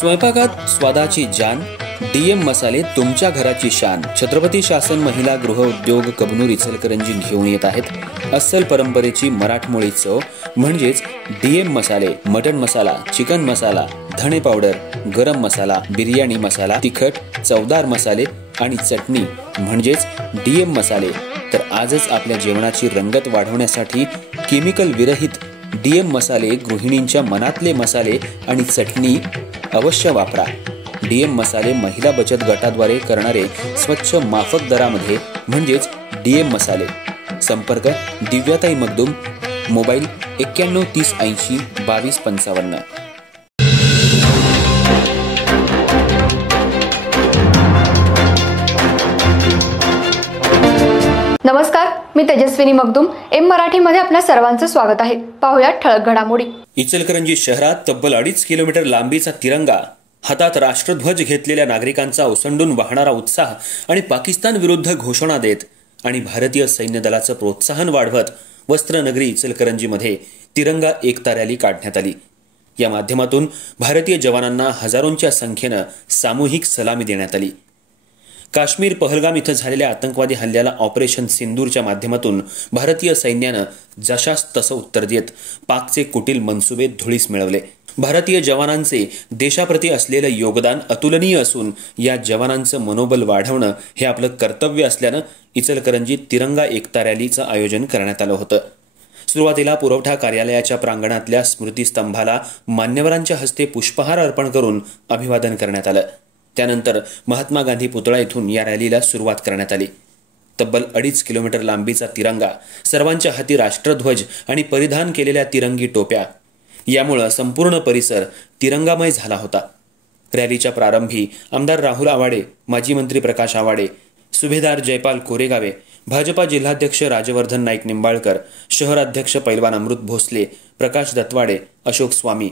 स्वयंपाकात स्वादाची जान, डीएम मसाले तुमच्या घराची शान. छत्रपती शासन महिला गृह उद्योग कबनूर इचलकरंजी घेऊन येत आहेत अस्सल परंपरेची मराठमोळी चव म्हणजेच डीएम मसाले. मटन मसाला, चिकन मसाला, धणे पावडर, गरम मसाला, बिर्याणी मसाला, तिखट चवदार मसाले आणि चटणी म्हणजेच डीएम मसाले. तर आजच आपल्या जेवणाची रंगत वाढवण्यासाठी केमिकल विरहित डीएम मसाले, गृहिणींच्या मनातले मसाले आणि चटणी अवश्य वापरा. डीएम मसाले महिला बचत गटाद्वारे करणारे स्वच्छ माफक दरामध्ये म्हणजेच डीएम मसाले. संपर्क दिव्याताई मगदूम, मोबाईल 91 30 80 22 55. नमस्कार, मी तेजस्विनी मगदूम. एम मराठीमध्ये आपल्या सर्वांचं स्वागत आहे. पाहूया ठळक घडामोडी. इचलकरंजी शहरात तब्बल 2.5 किलोमीटर लांबीचा तिरंगा, हातात राष्ट्रध्वज घेतलेल्या नागरिकांचा ओसंडून वाहणारा उत्साह आणि पाकिस्तान विरुद्ध घोषणा देत आणि भारतीय सैन्य दलाचं प्रोत्साहन वाढवत वस्त्रनगरी इचलकरंजीमध्ये तिरंगा एकता रॅली काढण्यात आली. या माध्यमातून भारतीय जवानांना हजारोंच्या संख्येनं सामूहिक सलामी देण्यात आली. काश्मीर पहलगाम इथं झालेल्या आतंकवादी हल्ल्याला ऑपरेशन सिंदूरच्या माध्यमातून भारतीय सैन्यानं जशास तसं उत्तर देत पाकचे कुटील मनसुबे धुळीस मिळवले. भारतीय जवानांचे देशाप्रती असलेलं योगदान अतुलनीय असून या जवानांचं मनोबल वाढवणं हे आपलं कर्तव्य असल्यानं इचलकरंजीत तिरंगा एकता रॅलीचं आयोजन करण्यात आलं होतं. सुरुवातीला पुरवठा कार्यालयाच्या प्रांगणातल्या स्मृतीस्तंभाला मान्यवरांच्या हस्ते पुष्पहार अर्पण करून अभिवादन करण्यात आलं. त्यानंतर महात्मा गांधी पुतळा इथून या रॅलीला सुरुवात करण्यात आली. तब्बल 2.5 किलोमीटर लांबीचा तिरंगा, सर्वांच्या हाती राष्ट्रध्वज आणि परिधान केलेल्या तिरंगी टोप्या यामुळे संपूर्ण परिसर तिरंगामय झाला होता. रॅलीच्या प्रारंभी आमदार राहुल आवाडे, माजी मंत्री प्रकाश आवाडे, सुभेदार जयपाल कोरेगावे, भाजपा जिल्हाध्यक्ष राजवर्धन नाईक निंबाळकर, शहराध्यक्ष पैलवान अमृत भोसले, प्रकाश दत्वाडे, अशोक स्वामी,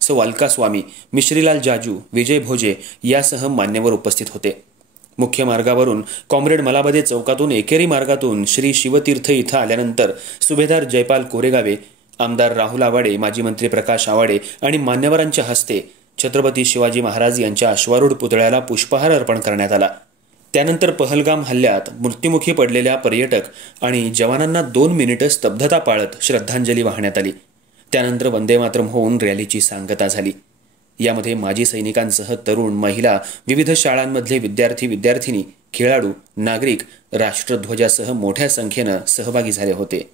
सौ अलका स्वामी, मिश्रीलाल जाजू, विजय भोजे यासह मान्यवर उपस्थित होते. मुख्य मार्गावरून कॉम्रेड मलाबदे चौकातून एकेरी मार्गातून श्री शिवतीर्थ इथं आल्यानंतर सुभेदार जयपाल कोरेगावे, आमदार राहुल आवाडे, माजी मंत्री प्रकाश आवाडे आणि मान्यवरांच्या हस्ते छत्रपती शिवाजी महाराज यांच्या अश्वारूढ पुतळ्याला पुष्पहार अर्पण करण्यात आला. त्यानंतर पहलगाम हल्ल्यात मृत्युमुखी पडलेल्या पर्यटक आणि जवानांना 2 मिनिटं स्तब्धता पाळत श्रद्धांजली वाहण्यात आली. त्यानंतर वंदे मातरम होऊन रॅलीची सांगता झाली. यामध्ये माजी सैनिकांसह तरुण, महिला, विविध शाळांमधले विद्यार्थी विद्यार्थिनी, खेळाडू, नागरिक राष्ट्रध्वजासह मोठ्या संख्येनं सहभागी झाले होते.